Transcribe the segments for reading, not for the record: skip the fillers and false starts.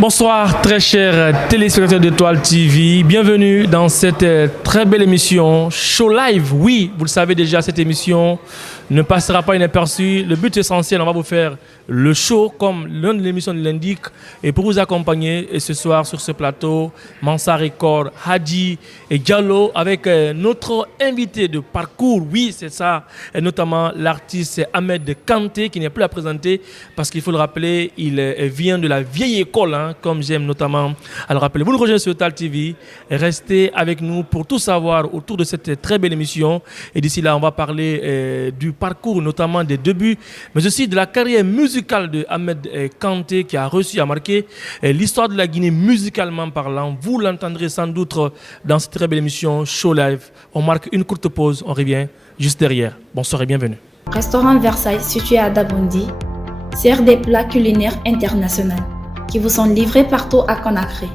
Bonsoir très chers téléspectateurs d'Étoile TV, bienvenue dans cette très belle émission Show Live. Oui, vous le savez déjà, cette émission ne passera pas inaperçue. Le but essentiel, on va vous faire le show comme l'un de l'émission l'indique. Et pour vous accompagner et ce soir sur ce plateau, Mansa Record, Hadi et Diallo avec notre invité de parcours. Oui, c'est ça, et notamment l'artiste Ahmed Kanté qui n'est plus à présenter parce qu'il faut le rappeler, il vient de la vieille école, hein, comme j'aime notamment à le rappeler. Vous nous rejoignez sur Tal TV, restez avec nous pour tout savoir autour de cette très belle émission. Et d'ici là, on va parler du parcours, notamment des débuts, mais aussi de la carrière musicale de Ahmed Kanté qui a réussi à marquer l'histoire de la Guinée musicalement parlant. Vous l'entendrez sans doute dans cette très belle émission Show Live. On marque une courte pause, on revient juste derrière. Bonsoir et bienvenue. Restaurant Versailles, situé à Dabondi, sert des plats culinaires internationaux qui vous sont livrés partout à Conakry.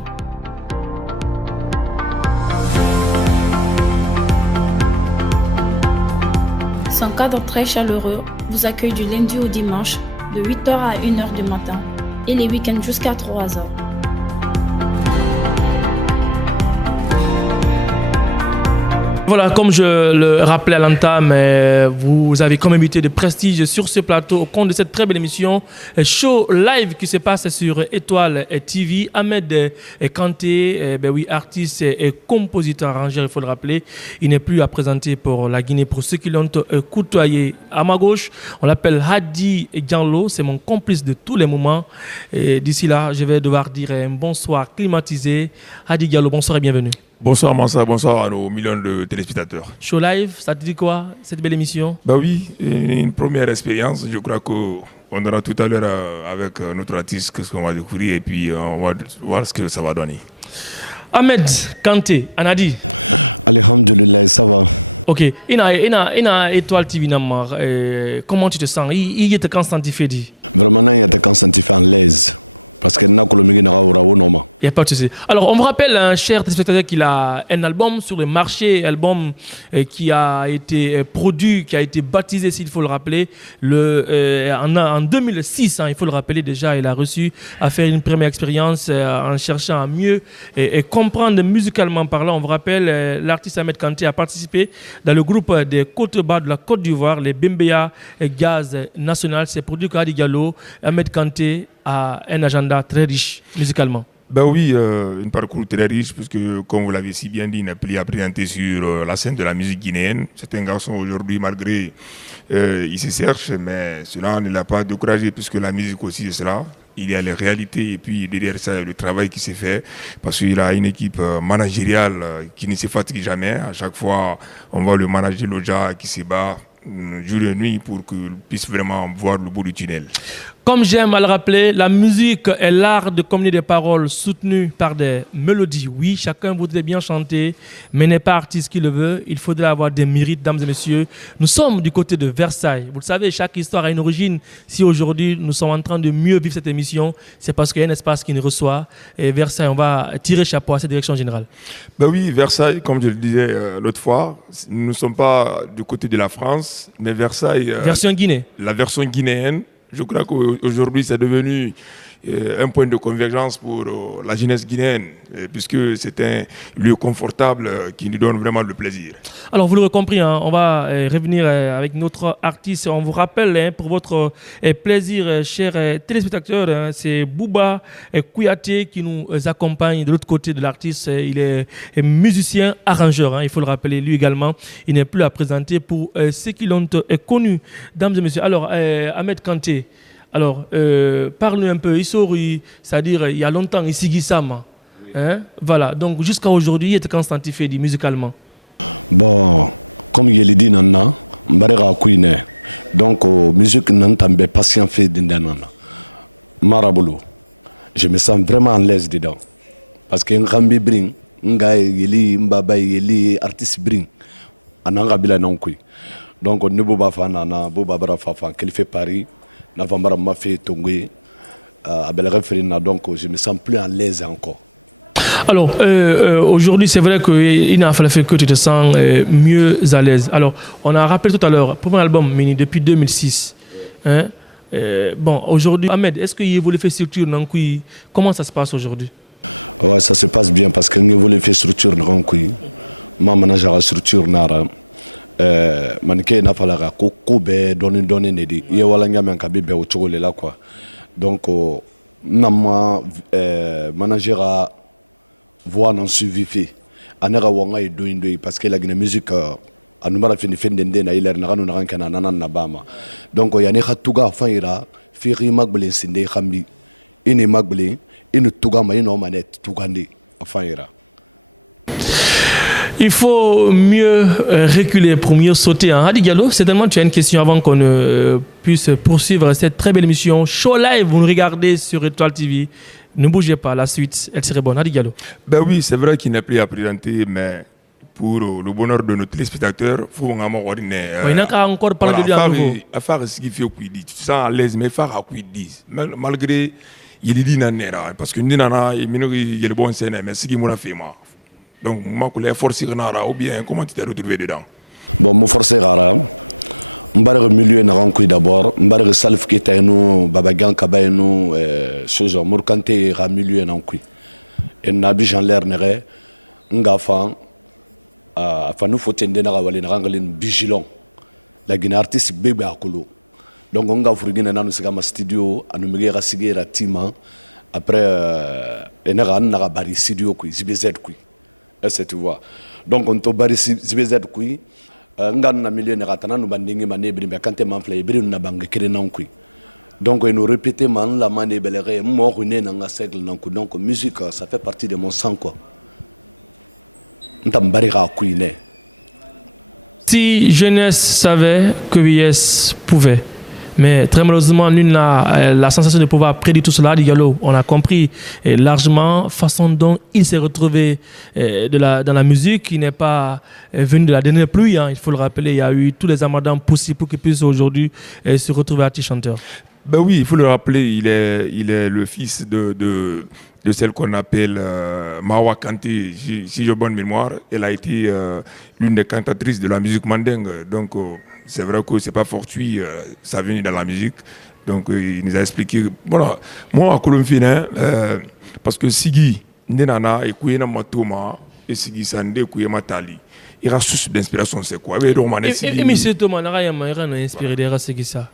Son cadre très chaleureux vous accueille du lundi au dimanche de 8h à 1h du matin et les week-ends jusqu'à 3h. Voilà, comme je le rappelais à l'entame, vous avez comme invité de prestige sur ce plateau au compte de cette très belle émission Show Live qui se passe sur Étoile TV. Ahmed Kanté, oui, artiste et compositeur arrangeur, il faut le rappeler. Il n'est plus à présenter pour la Guinée. Pour ceux qui l'ont côtoyé à ma gauche, on l'appelle Hadi Diallo. C'est mon complice de tous les moments. Et d'ici là, je vais devoir dire un bonsoir climatisé. Hadi Diallo, bonsoir et bienvenue. Bonsoir Mansa, bonsoir à nos millions de téléspectateurs. Show Live, ça te dit quoi, cette belle émission? Bah oui, une première expérience. Je crois qu'on aura tout à l'heure avec notre artiste ce qu'on va découvrir et puis on va voir ce que ça va donner. Ahmed Kanté, Anadi. Ok, il a Étoile TV. Comment tu te sens? Il est quand tu fais dit? Il n'y a pas de souci. Alors, on vous rappelle, un cher téléspectateur, qu'il a un album sur le marché, album qui a été produit, qui a été baptisé, s'il faut le rappeler, en 2006, hein, il faut le rappeler déjà, il a reçu à faire une première expérience en cherchant à mieux comprendre musicalement parlant. On vous rappelle, l'artiste Ahmed Kanté a participé dans le groupe des Côtes-Bas de la Côte d'Ivoire, les Bembeya Gaz National. C'est produit par Hadi Diallo. Ahmed Kanté a un agenda très riche musicalement. Ben oui, un parcours très riche, puisque comme vous l'avez si bien dit, il n'est plus à présenter sur la scène de la musique guinéenne. C'est un garçon aujourd'hui, malgré il se cherche, mais cela ne l'a pas découragé, puisque la musique aussi c'est cela. Il y a les réalités et puis derrière ça, le travail qui s'est fait, parce qu'il a une équipe managériale qui ne se fatigue jamais. À chaque fois, on voit le manager Loja qui se bat jour et nuit pour qu'il puisse vraiment voir le bout du tunnel. Comme j'aime à le rappeler, la musique est l'art de communier des paroles soutenues par des mélodies. Oui, chacun voudrait bien chanter, mais n'est pas artiste qui le veut. Il faudrait avoir des mérites, dames et messieurs. Nous sommes du côté de Versailles. Vous le savez, chaque histoire a une origine. Si aujourd'hui nous sommes en train de mieux vivre cette émission, c'est parce qu'il y a un espace qui nous reçoit. Et Versailles, on va tirer chapeau à cette direction générale. Ben oui, Versailles, comme je le disais l'autre fois, nous ne sommes pas du côté de la France, mais Versailles... version Guinée. La version guinéenne. Je crois qu'aujourd'hui, c'est devenu un point de convergence pour la jeunesse guinéenne, puisque c'est un lieu confortable qui nous donne vraiment le plaisir. Alors, vous l'aurez compris, hein, on va revenir avec notre artiste. On vous rappelle, hein, pour votre plaisir, chers téléspectateurs, hein, c'est Bouba Kouyaté qui nous accompagne de l'autre côté de l'artiste. Il est musicien, arrangeur, hein, il faut le rappeler, lui également. Il n'est plus à présenter pour ceux qui l'ont connu. Dames et messieurs, alors, Ahmed Kanté, alors, parle-nous un peu, c'est-à-dire il y a longtemps, ici Gissama. Hein? Voilà, donc jusqu'à aujourd'hui, il était constantifié musicalement. Alors, aujourd'hui, c'est vrai qu'il n'a fallu que tu te sens mieux à l'aise. Alors, on a rappelé tout à l'heure, premier album, Mini, depuis 2006. Hein? Bon, aujourd'hui, Ahmed, est-ce qu'il voulait faire structure dans comment ça se passe aujourd'hui? Il faut mieux reculer pour mieux sauter. Hein. Hadi Diallo, certainement tu as une question avant qu'on puisse poursuivre cette très belle émission. Show live, vous nous regardez sur Étoile TV. Ne bougez pas, la suite, elle serait bonne. Hadi Diallo. Ben oui, c'est vrai qu'il n'est plus à présenter, mais pour le bonheur de nos téléspectateurs, il faut vraiment ordinaire. Il n'y a qu'à encore parler de lui à nouveau. À faire ce qu'il fait au Quidi. Tu te sens à l'aise, mais faire à Quidi. Malgré, il dit nanera, parce que nous, nana, il est le bon scène, mais ce qu'il m'a fait, moi. Donc, moi, je l'ai forcé, ou bien, comment tu t'es retrouvé dedans? Si jeunesse savait que VS pouvait, mais très malheureusement, nul n'a la sensation de pouvoir prédire tout cela. Diallo, on a compris largement façon dont il s'est retrouvé dans la musique. Il n'est pas venu de la dernière pluie. Hein, il faut le rappeler, il y a eu tous les amadans possibles pour qu'il puisse aujourd'hui se retrouver artiste chanteur. Ben oui, il faut le rappeler, il est le fils de celle qu'on appelle Mawa Kanté, si j'ai bonne mémoire. Elle a été l'une des cantatrices de la musique mandingue. Donc, c'est vrai que c'est pas fortuit, ça vient dans la musique. Donc, il nous a expliqué. Voilà, moi, à Colombie, parce que Sigi, Nenana, et Kouyena Matoma, et Sigi Sande, Kouyema Tali. Il y a source d'inspiration, c'est quoi? Et M. Thomas, il a inspiré des races, c'est ça.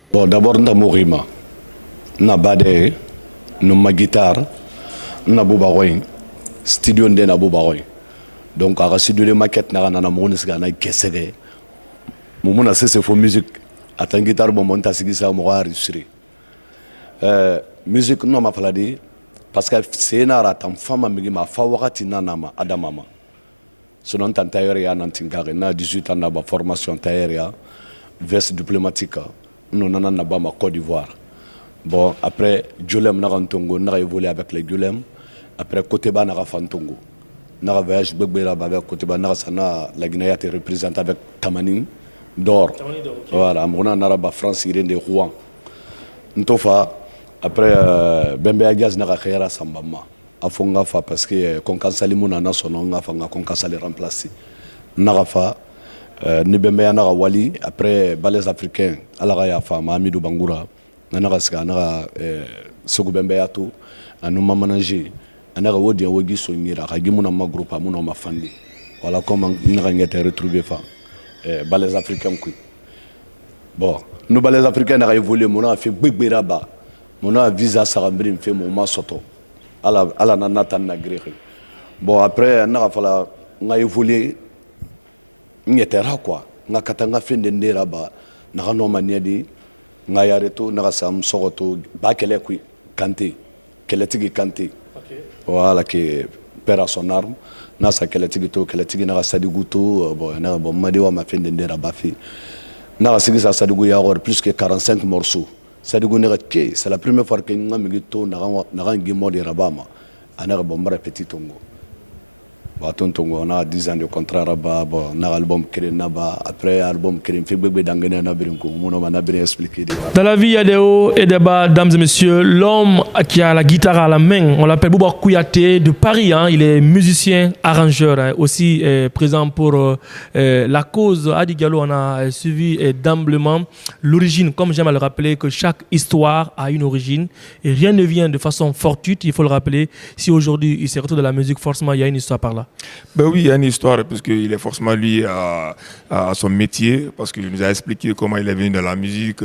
Dans la vie, il y a des hauts et des bas, dames et messieurs. L'homme qui a la guitare à la main, on l'appelle Bouba Kouyaté de Paris. Hein. Il est musicien, arrangeur, hein, aussi présent pour la cause. Adi Gallo, on a suivi d'emblèmement l'origine. Comme j'aime à le rappeler, que chaque histoire a une origine et rien ne vient de façon fortuite. Il faut le rappeler. Si aujourd'hui il s'est retrouvé dans la musique, forcément il y a une histoire par là. Ben oui, il y a une histoire parce qu'il est forcément lié à son métier, parce qu'il nous a expliqué comment il est venu dans la musique.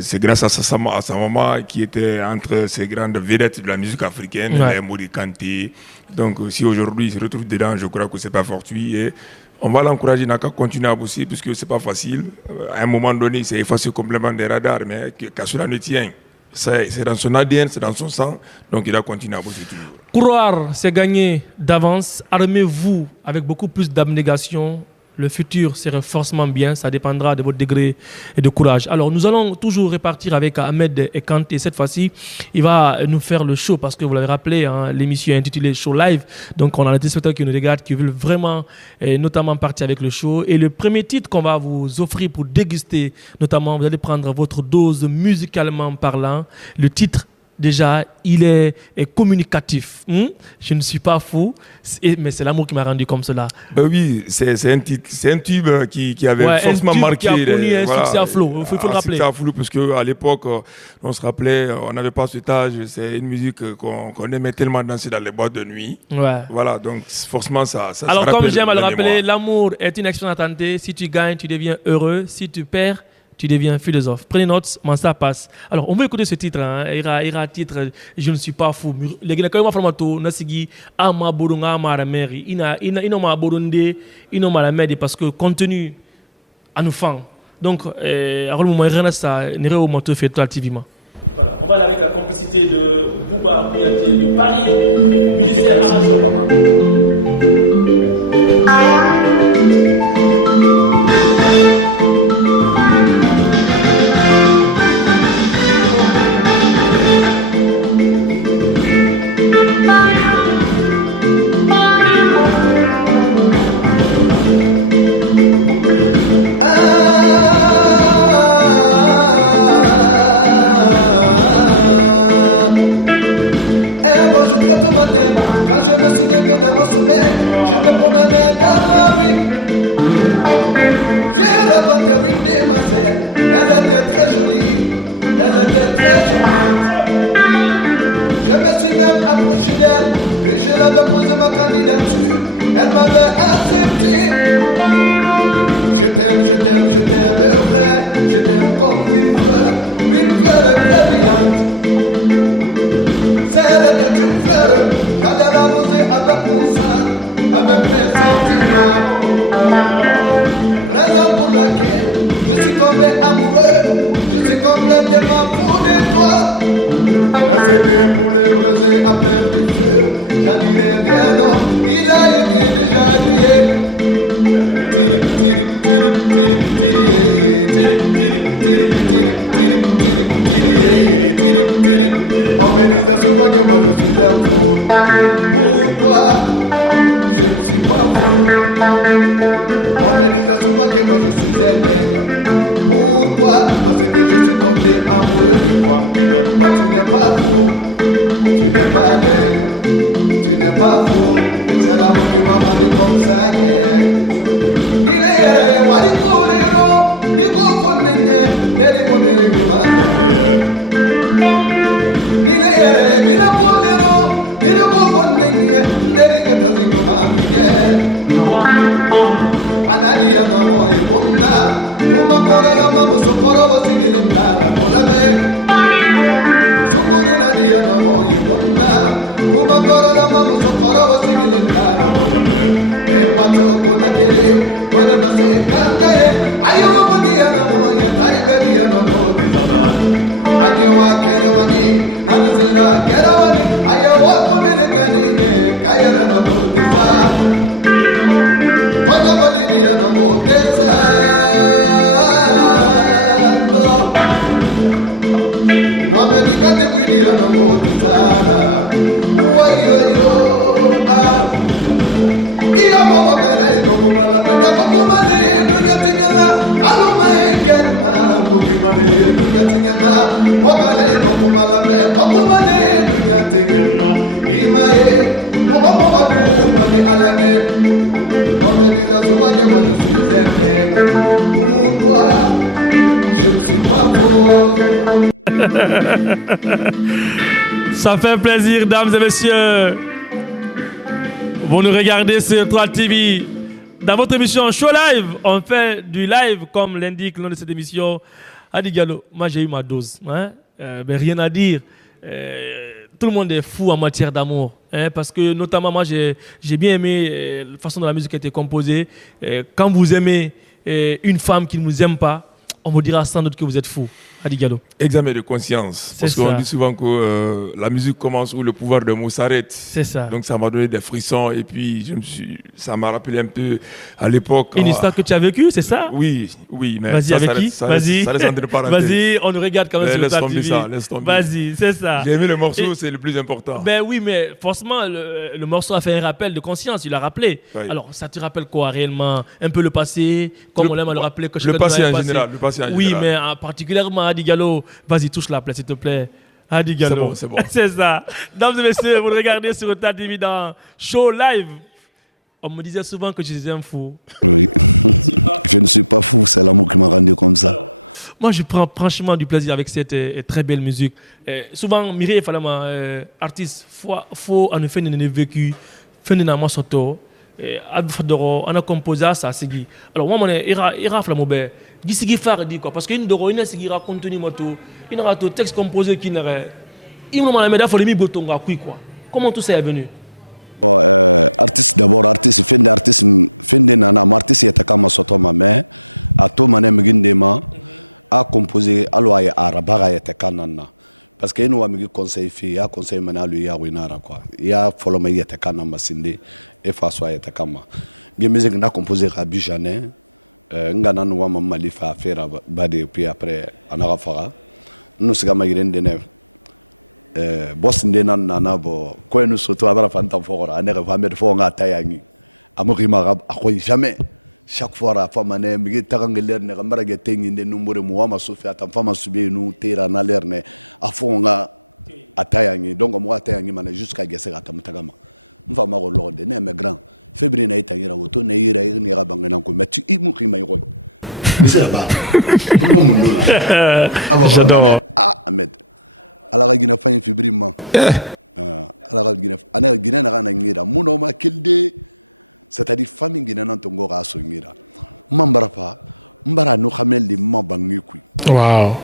C'est grâce à sa maman qui était entre ces grandes vedettes de la musique africaine, Modi Kanté. Donc si aujourd'hui il se retrouve dedans, je crois que c'est pas fortuit et on va l'encourager à continuer à bosser puisque c'est pas facile. À un moment donné, il s'est effacé complètement des radars, mais qu'à cela ne tient. C'est dans son ADN, c'est dans son sang, donc il doit continuer à bosser toujours. Croire, c'est gagner d'avance. Armez-vous avec beaucoup plus d'abnégation. Le futur serait forcément bien, ça dépendra de votre degré de courage. Alors nous allons toujours repartir avec Ahmed Ekante et cette fois-ci, il va nous faire le show parce que vous l'avez rappelé, hein, l'émission est intitulée Show Live. Donc on a des téléspectateurs qui nous regardent, qui veulent vraiment notamment partir avec le show. Et le premier titre qu'on va vous offrir pour déguster, notamment vous allez prendre votre dose musicalement parlant. Le titre, déjà, il est communicatif. Je ne suis pas fou, mais c'est l'amour qui m'a rendu comme cela. Ben oui, c'est un tube qui avait forcément marqué. Qui a connu un succès à flot, il faut le rappeler. Succès à flot, parce qu'à l'époque, on se rappelait, on n'avait pas cet âge, c'est une musique qu'on aimait tellement danser dans les boîtes de nuit. Ouais. Voilà, donc forcément, ça alors, comme j'aime à le rappeler, l'amour est une action à tenter. Si tu gagnes, tu deviens heureux. Si tu perds, tu deviens philosophe. Prenez note, ça passe. Alors, on va écouter ce titre. Hein. Il y a titre Je ne suis pas fou. Les gens qui ont fait Nasigi, Ama Borunga, Ama Meri, Ina Ma Borunde, Ina Ma Meri, parce que contenu à nous fan. Donc, à le moment où il ça, il y a un fait tout activement. On va arriver à la complicité de Bouba Kouyaté de Paris, musicien arrangeur. Ça fait plaisir, dames et messieurs. Vous nous regardez sur Toile TV. Dans votre émission Show Live, on fait du live, comme l'indique le nom de cette émission. Adi Gallo, moi j'ai eu ma dose. Hein? Mais rien à dire. Tout le monde est fou en matière d'amour. Hein? Parce que notamment, moi j'ai bien aimé la façon dont la musique a été composée. Quand vous aimez une femme qui ne vous aime pas, on vous dira sans doute que vous êtes fou. Adi Gallo. Examen de conscience. Parce qu'on dit souvent que la musique commence où le pouvoir de mots s'arrête. C'est ça. Donc ça m'a donné des frissons et puis ça m'a rappelé un peu à l'époque. Une histoire que tu as vécue, c'est ça? Oui, mais vas-y, avec qui? Vas-y. Ça laisse entre parenthèses. Vas-y, on nous regarde quand même sur le Toile TV. Laisse tomber. Vas-y, c'est ça. J'ai aimé le morceau, c'est le plus important. Ben oui, mais forcément, le morceau a fait un rappel de conscience, il l'a rappelé. Oui. Alors, ça te rappelle quoi réellement? Un peu le passé, comme on aime à le rappeler. Que le passé en général. Oui, mais particulièrement Adi Gallo. Vas-y, touche la plaie, s'il te plaît. Adi Gallo. C'est bon. C'est ça. Mesdames et messieurs, vous le regardez sur Toile TV dans Show Live. On me disait souvent que je suis un fou. Moi, je prends franchement du plaisir avec cette très belle musique. Souvent, Mireille Falama, artiste, faut en effet ne vécu, fin de nama soto, on a composé ça, c'est qui. Alors moi, ira flamobe, disigi faire dit quoi, parce qu'une doro, une sigira contenu moto, une rato texte composé qui n'aurait, il m'a la médaille faut les mi botonga quoi. Comment tout ça est venu? J'adore. Wow.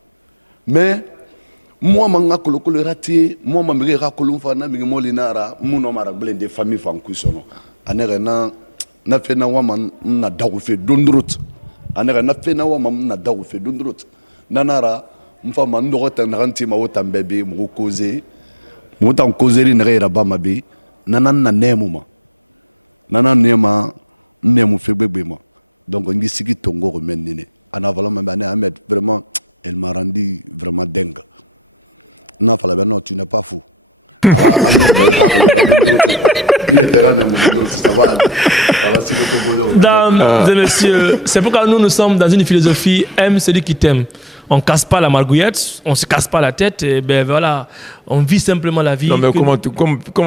Dames et messieurs, c'est pourquoi nous sommes dans une philosophie aime celui qui t'aime. On ne casse pas la margouillette, on ne se casse pas la tête, et ben voilà, on vit simplement la vie. Non, mais comment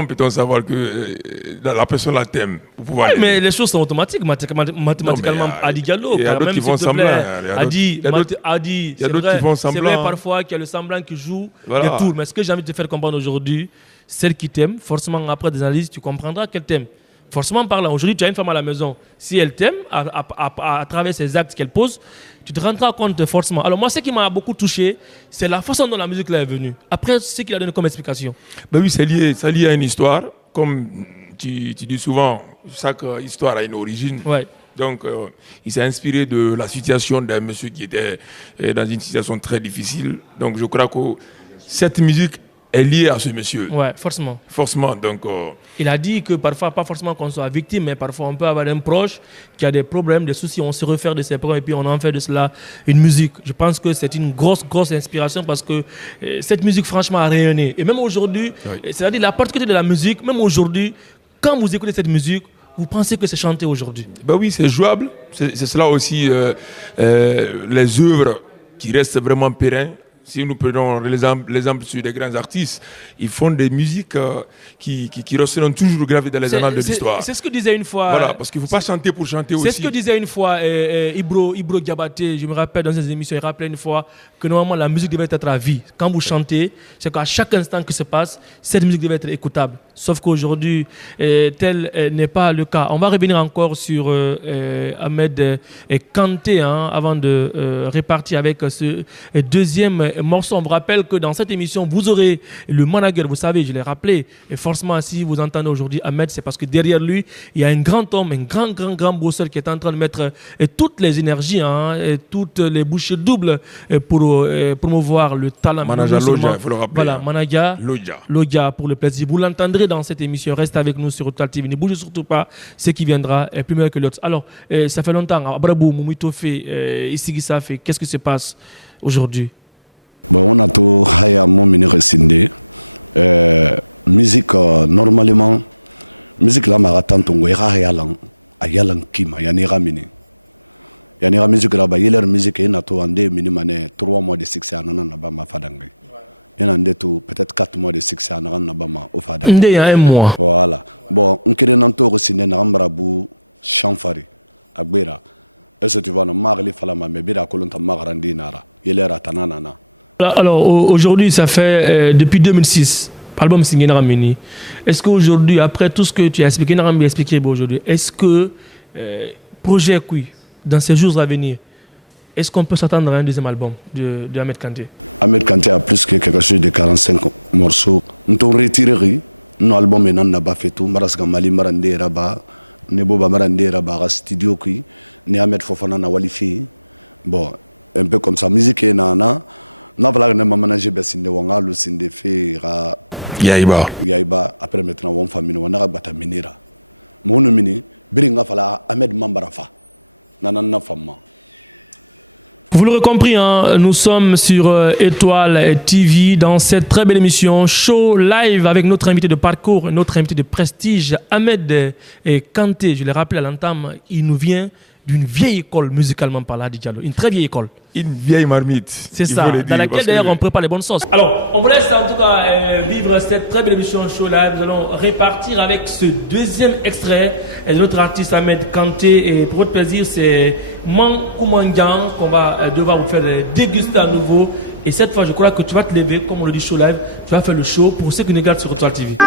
peut-on savoir que la personne la t'aime pour pouvoir mais les choses sont automatiques, mathématiquement. Adi Gallo, il y a d'autres qui font semblant. Adi, c'est vrai, c'est vrai parfois qu'il y a le semblant qui joue des tours. Mais ce que j'ai envie de te faire comprendre aujourd'hui, celle qui t'aime, forcément après des analyses, tu comprendras qu'elle t'aime. Forcément parlant, aujourd'hui tu as une femme à la maison, si elle t'aime, à travers ses actes qu'elle pose, tu te rendras compte forcément. Alors moi, ce qui m'a beaucoup touché, c'est la façon dont la musique là est venue. Après, ce qu'il a donné comme explication. Ben oui, c'est lié à une histoire. Comme tu dis souvent, chaque histoire a une origine. Ouais. Donc, il s'est inspiré de la situation d'un monsieur qui était dans une situation très difficile. Donc, je crois que cette musique est liée à ce monsieur. Ouais, forcément. Forcément, donc... Il a dit que parfois, pas forcément qu'on soit victime, mais parfois on peut avoir un proche qui a des problèmes, des soucis, on se réfère de ses problèmes et puis on en fait de cela une musique. Je pense que c'est une grosse inspiration parce que cette musique, franchement, a rayonné. Et même aujourd'hui, c'est-à-dire la particularité de la musique, même aujourd'hui, quand vous écoutez cette musique, vous pensez que c'est chanté aujourd'hui? Ben oui, c'est jouable. C'est cela aussi, les œuvres qui restent vraiment pérennes. Si nous prenons l'exemple sur des grands artistes, ils font des musiques qui resteront toujours gravées dans les annales de l'histoire. C'est ce que disait une fois. Voilà, parce qu'il ne faut pas chanter pour chanter aussi. C'est ce que disait une fois Ibro Diabaté. Je me rappelle dans ses émissions, il rappelait une fois que normalement la musique devait être à vie. Quand vous chantez, c'est qu'à chaque instant que se passe, cette musique devait être écoutable. Sauf qu'aujourd'hui, tel n'est pas le cas. On va revenir encore sur Ahmed Kanté avant de répartir avec ce deuxième morceau. On vous rappelle que dans cette émission, vous aurez le manager, vous savez, je l'ai rappelé. Et forcément, si vous entendez aujourd'hui Ahmed, c'est parce que derrière lui, il y a un grand homme, un grand bosseur qui est en train de mettre toutes les énergies, et toutes les bouchées doubles pour promouvoir le talent. Manager Lodja, il faut le rappeler. Voilà, manager Lodja pour le plaisir. Vous l'entendrez dans cette émission. Reste avec nous sur Total TV. Ne bougez surtout pas. Ce qui viendra est plus meilleur que l'autre. Alors, ça fait longtemps. Abrabou, Moumito fait, Issigissa fait. Qu'est-ce qui se passe aujourd'hui? Il y a un mois. Alors aujourd'hui, ça fait depuis 2006, album signé Naramini. Est-ce qu'aujourd'hui, après tout ce que tu as expliqué, Naramini a expliqué aujourd'hui, est-ce que projet Kui, dans ces jours à venir, est-ce qu'on peut s'attendre à un deuxième album de Ahmed Kanté? Yaïba. Vous l'aurez compris, nous sommes sur Étoile TV dans cette très belle émission Show Live avec notre invité de parcours, notre invité de prestige, Ahmed Kanté. Je l'ai rappelé à l'entame, il nous vient d'une vieille école musicalement parlant, Diallo, une très vieille école. Une vieille marmite. C'est ça, dans laquelle d'ailleurs on prépare les bonnes sauces. Alors, on vous laisse en tout cas vivre cette très belle émission Show Live. Nous allons répartir avec ce deuxième extrait de notre artiste Ahmed Kanté. Et pour votre plaisir, c'est Mankoumandian qu'on va devoir vous faire déguster à nouveau. Et cette fois, je crois que tu vas te lever, comme on le dit Show Live, tu vas faire le show pour ceux qui nous regardent sur Étoile TV.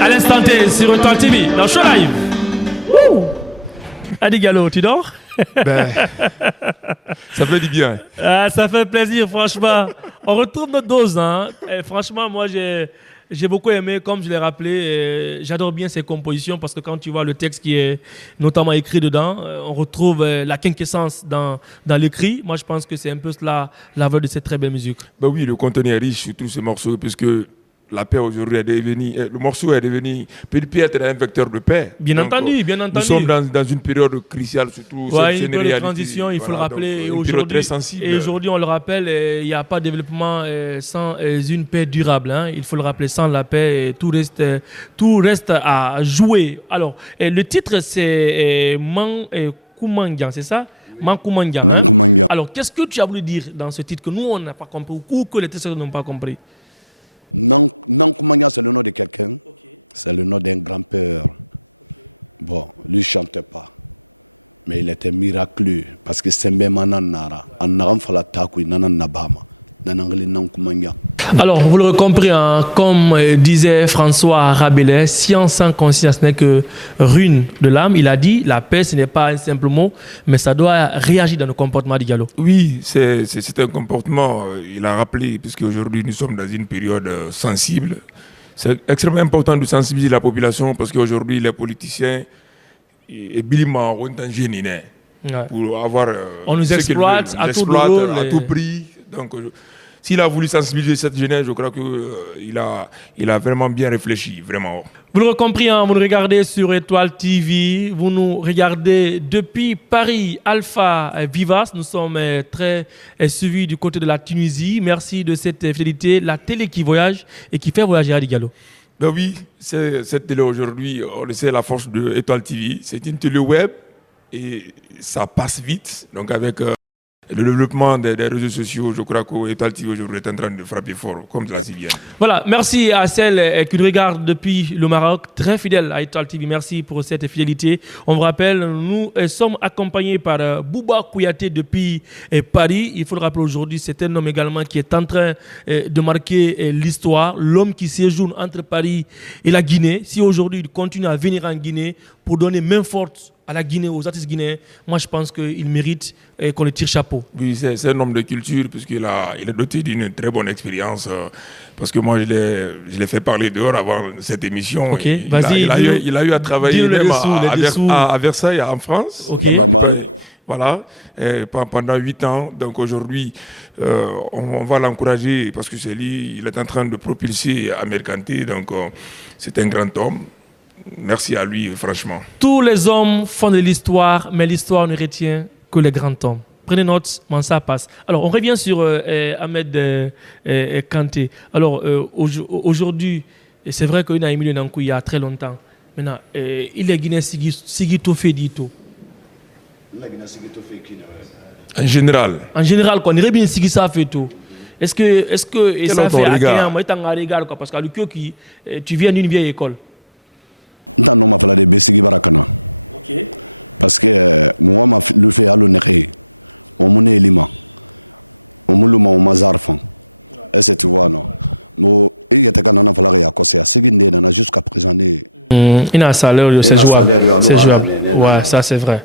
À l'instant T sur Étoile TV, dans Show Live. Adi Gallo, tu dors? Ben, ça fait du bien. Ah, ça fait plaisir, franchement. On retrouve notre dose. Hein. Et franchement, moi, j'ai beaucoup aimé, comme je l'ai rappelé. J'adore bien ces compositions parce que quand tu vois le texte qui est notamment écrit dedans, on retrouve la quinquessence dans l'écrit. Moi, je pense que c'est un peu cela la valeur de cette très belle musique. Ben oui, le contenu est riche sur tous ces morceaux puisque la paix aujourd'hui est devenue, le morceau est devenu, peut être un vecteur de paix. Bien Donc, entendu, bien entendu. Nous sommes dans une période cruciale, surtout une période de transition, il faut le rappeler. Une période très sensible. Et aujourd'hui, on le rappelle, il n'y a pas de développement sans une paix durable. Hein. Il faut le rappeler, sans la paix, tout reste à jouer. Alors, le titre, c'est Mankumandian, c'est ça? Mankumandian. Hein? Alors, qu'est-ce que tu as voulu dire dans ce titre que nous, on n'a pas compris ou que les testeurs n'ont pas compris? Alors, vous l'aurez compris, hein, comme disait François Rabelais, science sans conscience n'est que ruine de l'âme. Il a dit, la paix, ce n'est pas un simple mot, mais ça doit réagir dans nos comportements, Diallo. Oui, c'est un comportement, il a rappelé, puisque aujourd'hui nous sommes dans une période sensible. C'est extrêmement important de sensibiliser la population parce qu'aujourd'hui les politiciens et Bilima ont un génie pour avoir. On nous exploite à tout prix. Donc, s'il a voulu sensibiliser cette jeunesse, je crois qu'il a vraiment bien réfléchi, vraiment. Vous l'aurez compris, hein, vous nous regardez sur Étoile TV, vous nous regardez depuis Paris, Alpha Vivas. Nous sommes très suivis du côté de la Tunisie. Merci de cette fidélité. La télé qui voyage et qui fait voyager Adi Gallo. Ben oui, cette télé aujourd'hui, on le sait, la force de Étoile TV. C'est une télé web et ça passe vite. Donc avec le développement des réseaux sociaux, je crois qu'Étoile TV aujourd'hui est en train de frapper fort, comme de la Sivienne. Voilà, merci à celles qui nous regardent depuis le Maroc, très fidèles à Étoile TV. Merci pour cette fidélité. On vous rappelle, nous sommes accompagnés par Bouba Kouyaté depuis Paris. Il faut le rappeler aujourd'hui, c'est un homme également qui est en train de marquer l'histoire. L'homme qui séjourne entre Paris et la Guinée. Si aujourd'hui il continue à venir en Guinée pour donner main forte à la Guinée, aux artistes guinéens, moi je pense qu'il mérite qu'on le tire chapeau. Oui, c'est un homme de culture puisqu'il il est doté d'une très bonne expérience. Parce que moi je l'ai fait parler dehors avant cette émission. Ok, vas-y. Il a eu à travailler même à Versailles, en France. Ok. Voilà, pendant 8 ans. Donc aujourd'hui, on va l'encourager parce que c'est lui, il est en train de propulser à Mercanté. Donc c'est un grand homme. Merci à lui, franchement. Tous les hommes font de l'histoire, mais l'histoire ne retient que les grands hommes. Prenez note, ça passe. Alors, on revient sur Ahmed Kanté. Alors, aujourd'hui, c'est vrai qu'il a émis le Nankou il y a très longtemps. Maintenant, il est Guinéen Sigito Fedito. En général. En général, quoi. Il est bien Sigisa Feto. Est-ce que ça fait à Kenya, moi, parce que tu viens d'une vieille école. Il a un salaire, c'est jouable. C'est jouable. Ouais, ça c'est vrai.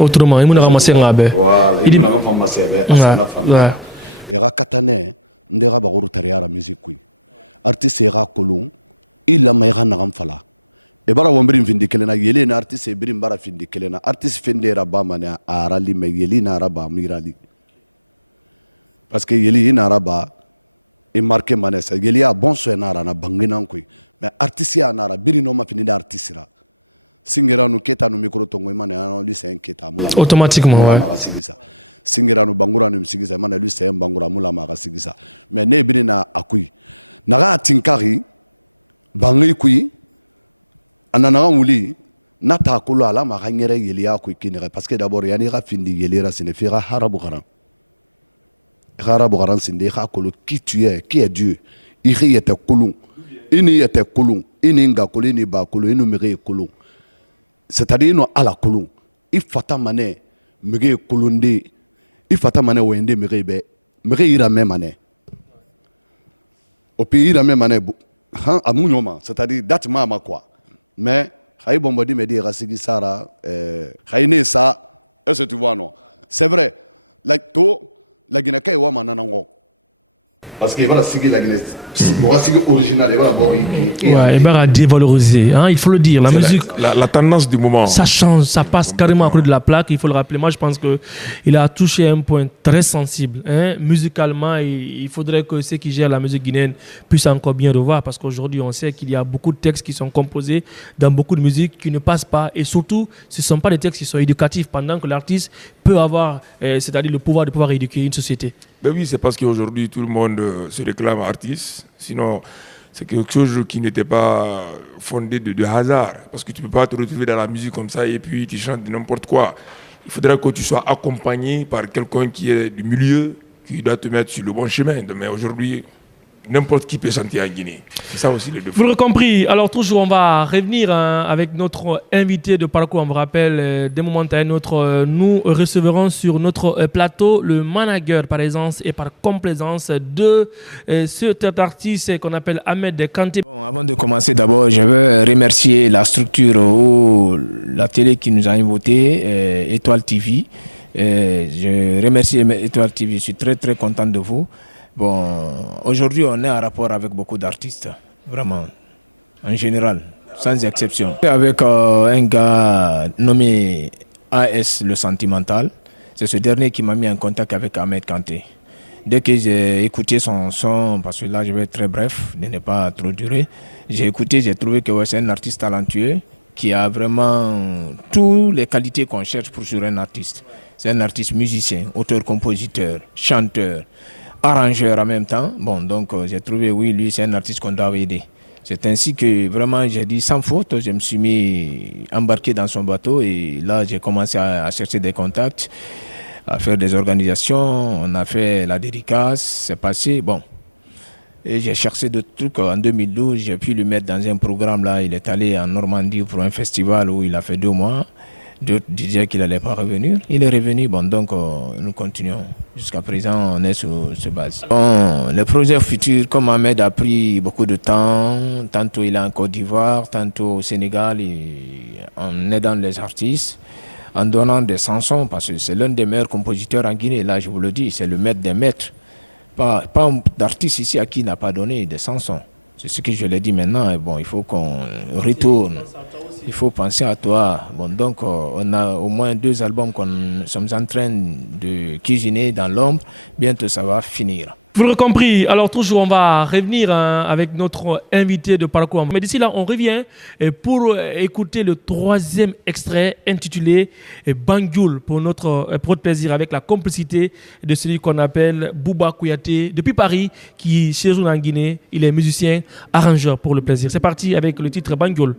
Autrement, il m'a ramassé un abe. Il dit, ouais, ouais. Automatiquement, ouais. Parce que voilà, c'est la Guinée. C'est original. Ouais, et ben à dévaloriser, hein, il faut le dire. La musique, la tendance du moment. ça change, ça passe carrément à côté de la plaque, il faut le rappeler. Moi, je pense qu'il a touché un point très sensible. Hein. Musicalement, il faudrait que ceux qui gèrent la musique guinéenne puissent encore bien revoir, parce qu'aujourd'hui, on sait qu'il y a beaucoup de textes qui sont composés dans beaucoup de musiques qui ne passent pas. Et surtout, ce ne sont pas des textes qui sont éducatifs, pendant que l'artiste peut avoir, c'est-à-dire le pouvoir de pouvoir éduquer une société. Ben oui, c'est parce qu'aujourd'hui, tout le monde se réclame artiste. Sinon, c'est quelque chose qui n'était pas fondé de hasard. Parce que tu ne peux pas te retrouver dans la musique comme ça et puis tu chantes n'importe quoi. Il faudrait que tu sois accompagné par quelqu'un qui est du milieu, qui doit te mettre sur le bon chemin. Mais aujourd'hui, n'importe qui peut chanter en Guinée. C'est ça aussi le défaut. Vous l'avez compris. Alors toujours, on va revenir avec notre invité de parcours. On vous rappelle, des moments à un autre, nous recevrons sur notre plateau le manager par essence et par complaisance de cet artiste qu'on appelle Ahmed Kanté. Vous l'avez compris. Alors toujours, on va revenir avec notre invité de parcours. Mais d'ici là, on revient pour écouter le troisième extrait intitulé Banjul pour notre plaisir, avec la complicité de celui qu'on appelle Bouba Kouyaté depuis Paris, qui séjourne en Guinée. Il est musicien, arrangeur pour le plaisir. C'est parti avec le titre Banjul.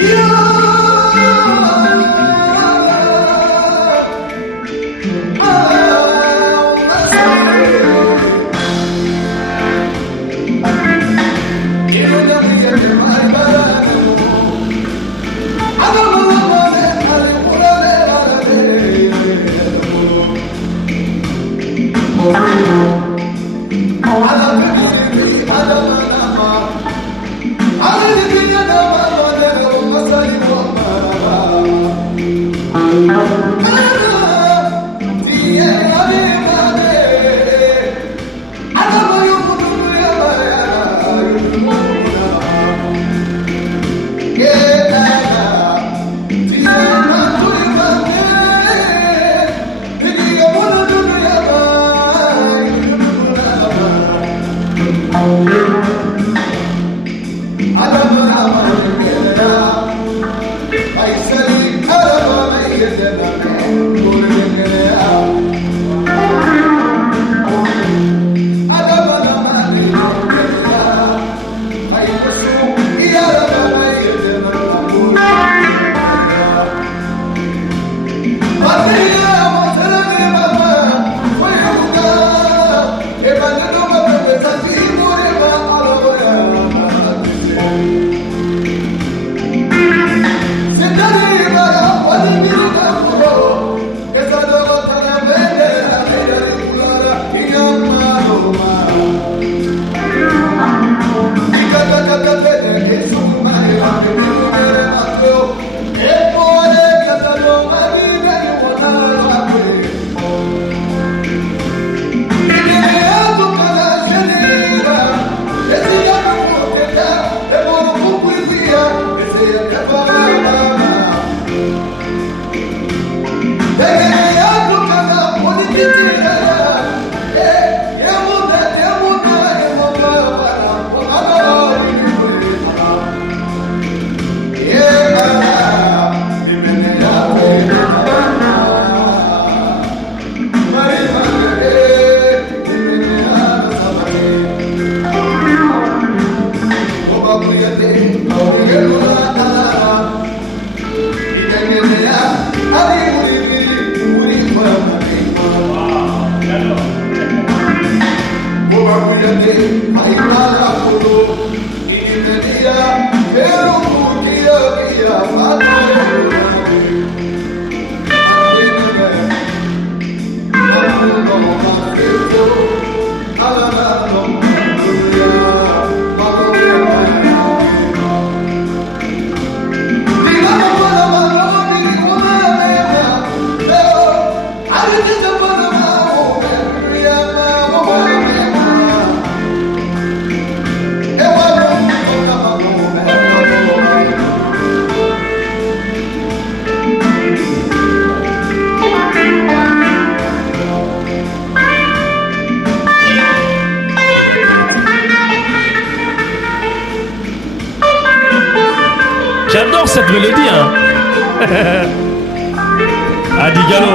Yeah. J'adore cette mélodie, hein. Adi Gallo,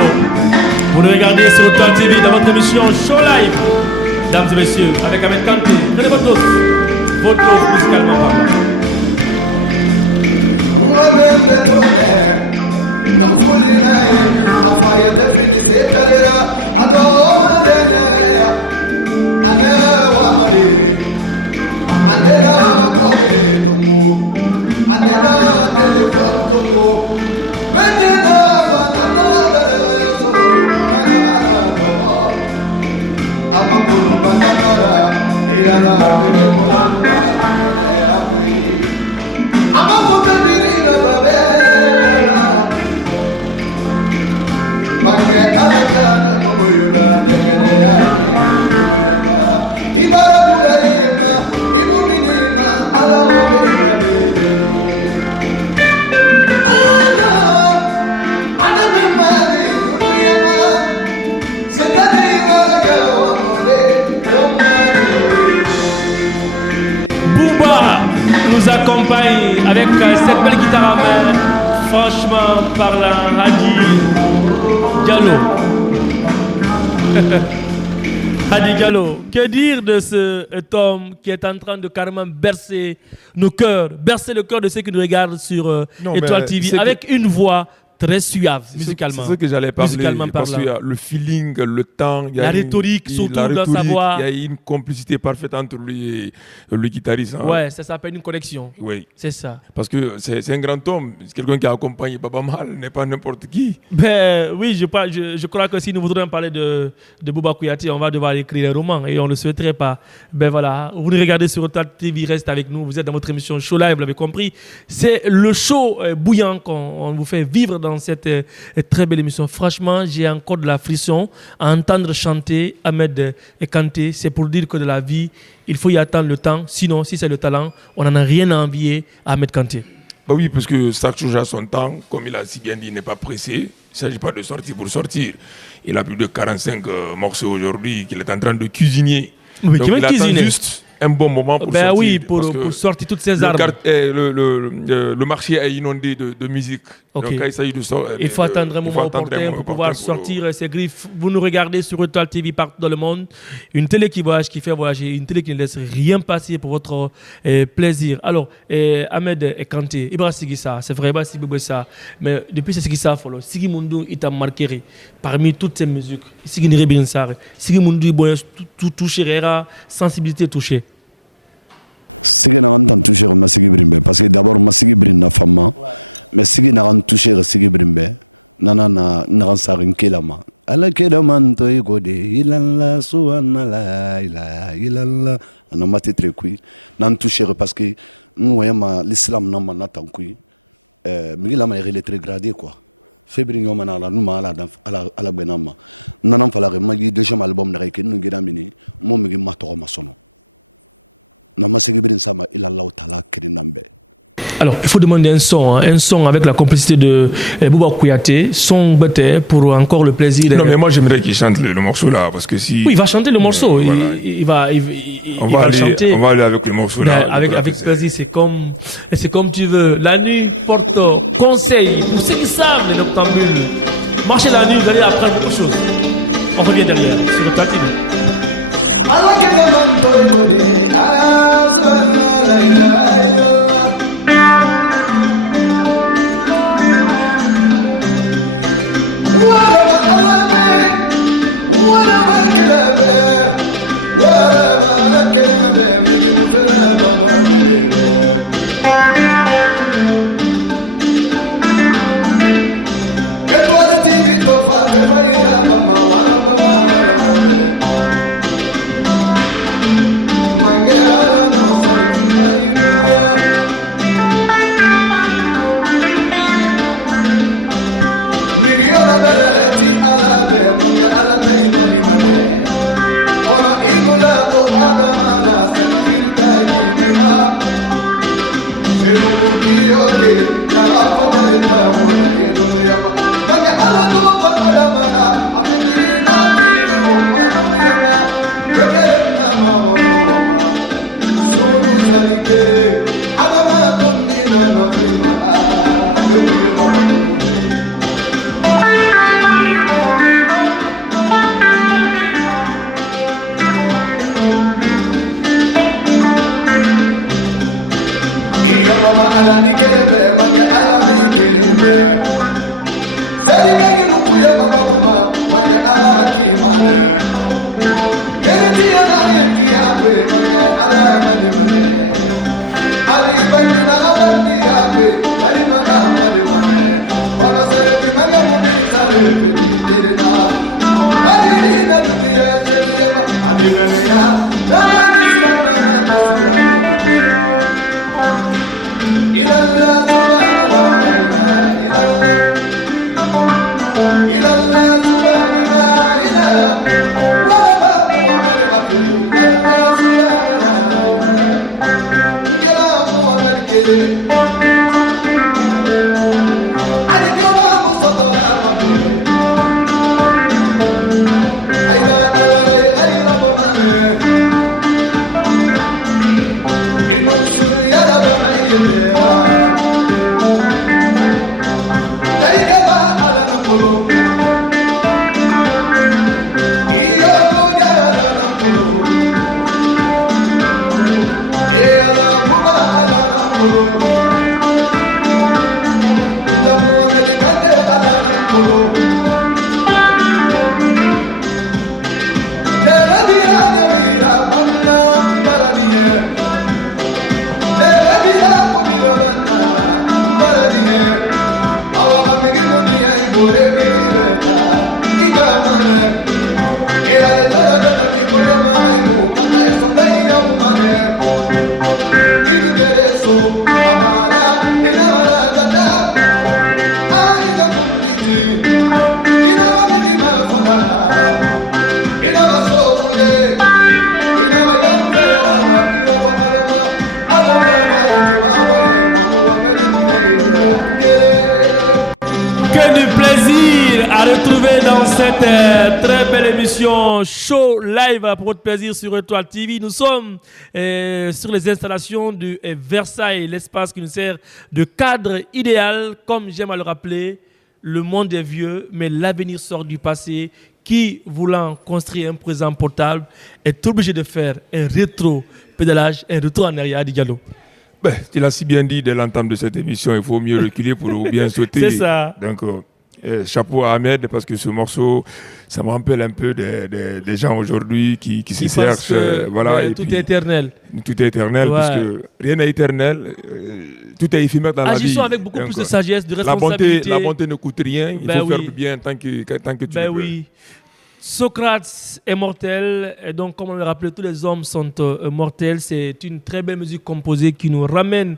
vous le regardez sur Toile TV dans votre émission Show Live, mesdames et messieurs, avec Ahmed Kanté. Prenez votre dose musicalement parlant. Nous accompagne avec cette belle guitare à main, franchement parlant, Adi Gallo. Adi Gallo, que dire de cet homme qui est en train de carrément bercer nos cœurs, bercer le cœur de ceux qui nous regardent sur Étoile TV avec une voix très suave musicalement. C'est ce que j'allais parler, parce qu'il y a le feeling, le temps, il y a la rhétorique surtout dans sa voix. Il y a une complicité parfaite entre lui et le guitariste. Hein. Ouais, ça s'appelle une connexion. Oui. C'est ça. Parce que c'est un grand homme, c'est quelqu'un qui a accompagné Baba Mal, n'est pas n'importe qui. Ben oui, je crois que si nous voudrions parler de Bouba Kouyaté, on va devoir écrire un roman et on ne le souhaiterait pas. Ben voilà, vous nous regardez sur Toile TV, reste avec nous, vous êtes dans votre émission Show Live, vous l'avez compris. C'est le show bouillant qu'on vous fait vivre dans cette très belle émission. Franchement, j'ai encore de la frisson à entendre chanter Ahmed Kanté. C'est pour dire que de la vie, il faut y attendre le temps. Sinon, si c'est le talent, on n'en a rien à envier à Ahmed Kanté. Bah oui, parce que chaque chose a son temps. Comme il a si bien dit, il n'est pas pressé. Il ne s'agit pas de sortir pour sortir. Il a plus de 45 morceaux aujourd'hui qu'il est en train de cuisiner. Oui, donc il attend juste un bon moment pour Ben sortir. oui, parce que pour sortir toutes ces le, armes. le marché est inondé de musique. Ok. Donc, quand il s'agit de Il faut attendre un moment opportun pour pouvoir sortir ses griffes. Vous nous regardez sur Étoile TV partout dans le monde. Une télé qui voyage, qui fait voyager, une télé qui ne laisse rien passer pour votre plaisir. Alors, Ahmed et Kanté, Ibra Sigissa, c'est vrai, Ibra Sigissa, mais depuis ce Sigissa, Sigi Mundu, il t'a marqué parmi toutes ces musiques. Sigi Niribin Sare, Sigi Mundu, tout touché, sensibilité touchée. Alors, il faut demander un son avec la complicité de Bouba Kouyaté, son bête pour encore le plaisir. Non, mais moi j'aimerais qu'il chante le morceau là, parce que si. Oui, il va chanter le morceau. Voilà. Il va le chanter. On va aller avec le morceau là. Avec plaisir, c'est comme tu veux. La nuit porte conseil pour ceux qui savent les noctambules. Marchez la nuit, vous allez apprendre beaucoup de choses. On revient derrière sur le platine. belle émission Show Live pour votre plaisir sur Étoile TV. Nous sommes sur les installations de Versailles, l'espace qui nous sert de cadre idéal. Comme j'aime à le rappeler, le monde est vieux, mais l'avenir sort du passé. Qui, voulant construire un présent portable, est obligé de faire un rétro-pédalage, un retour en arrière à Diallo. Ben, tu l'as si bien dit dès l'entame de cette émission, il faut mieux reculer pour bien sauter. C'est ça. Donc, chapeau à Ahmed, parce que ce morceau, ça me rappelle un peu des gens aujourd'hui qui se cherchent. Voilà, et tout puis, est éternel. Tout est éternel, Ouais. puisque rien n'est éternel. Tout est éphémère dans la vie. Agissons avec beaucoup Donc, plus de sagesse, de responsabilité. La bonté ne coûte rien. Il faut oui. faire du bien tant que tu le veux. Oui. Socrate est mortel, et donc comme on le rappelait, tous les hommes sont mortels. C'est une très belle musique composée qui nous ramène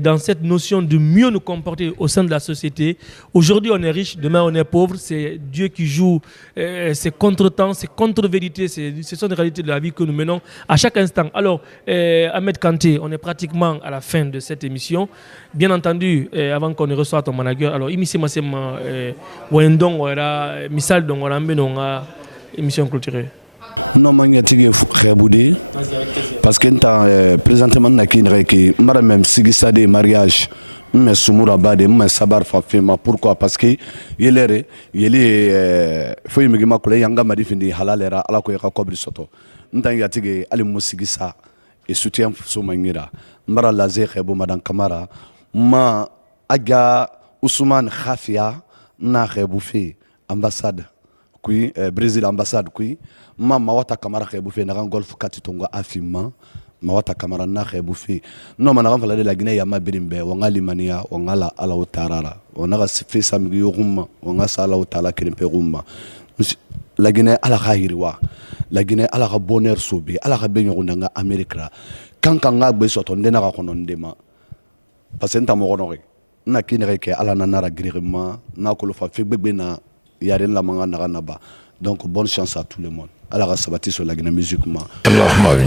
dans cette notion de mieux nous comporter au sein de la société. Aujourd'hui on est riche, demain on est pauvre. C'est Dieu qui joue ces contretemps, ces contre-vérités. Ce sont des réalités de la vie que nous menons à chaque instant. Alors Ahmed Kanté, on est pratiquement à la fin de cette émission. Bien entendu, avant qu'on ne reçoive ton manager, alors ici c'est Wendong, Misal Dong, émission clôturée.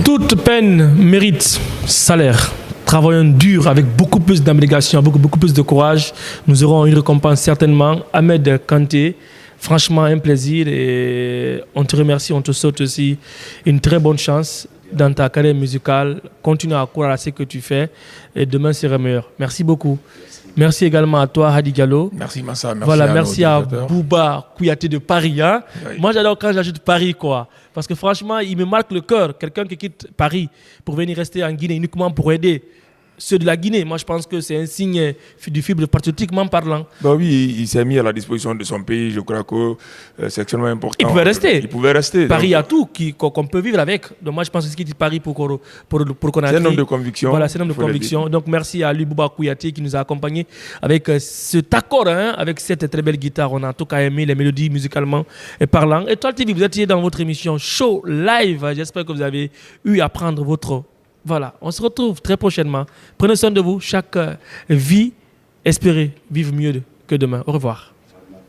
Toute peine mérite salaire. Travaillons dur avec beaucoup plus d'abnégation, avec beaucoup plus de courage. Nous aurons une récompense certainement. Ahmed Kanté, franchement un plaisir et on te remercie, on te souhaite aussi une très bonne chance dans ta carrière musicale. Continue à courir à ce que tu fais et demain sera meilleur. Merci beaucoup. Merci également à toi, Hadi Diallo. Merci Massa, merci voilà, à merci à Bouba Kouyaté de Paris. Hein. Oui. Moi, j'adore quand j'ajoute Paris, quoi. Parce que franchement, il me marque le cœur. Quelqu'un qui quitte Paris pour venir rester en Guinée uniquement pour aider ceux de la Guinée. Moi, je pense que c'est un signe du fibre patriotiquement parlant. Ben oui, il s'est mis à la disposition de son pays. Je crois que c'est extrêmement important. Il pouvait rester. Il pouvait rester. Paris donc, a tout qu'on peut vivre avec. Donc moi, je pense qu'il quitte Paris pour qu'on c'est un homme de conviction. Voilà, c'est un homme de conviction. Donc merci à lui, Bouba Kouyaté, qui nous a accompagnés avec cet accord, hein, avec cette très belle guitare. On a en tout cas aimé les mélodies musicalement et parlant. Et toi, TV, vous étiez dans votre émission Show Live. J'espère que vous avez eu à prendre votre... Voilà, on se retrouve très prochainement. Prenez soin de vous. Chaque vie, espérez vivre mieux que demain. Au revoir.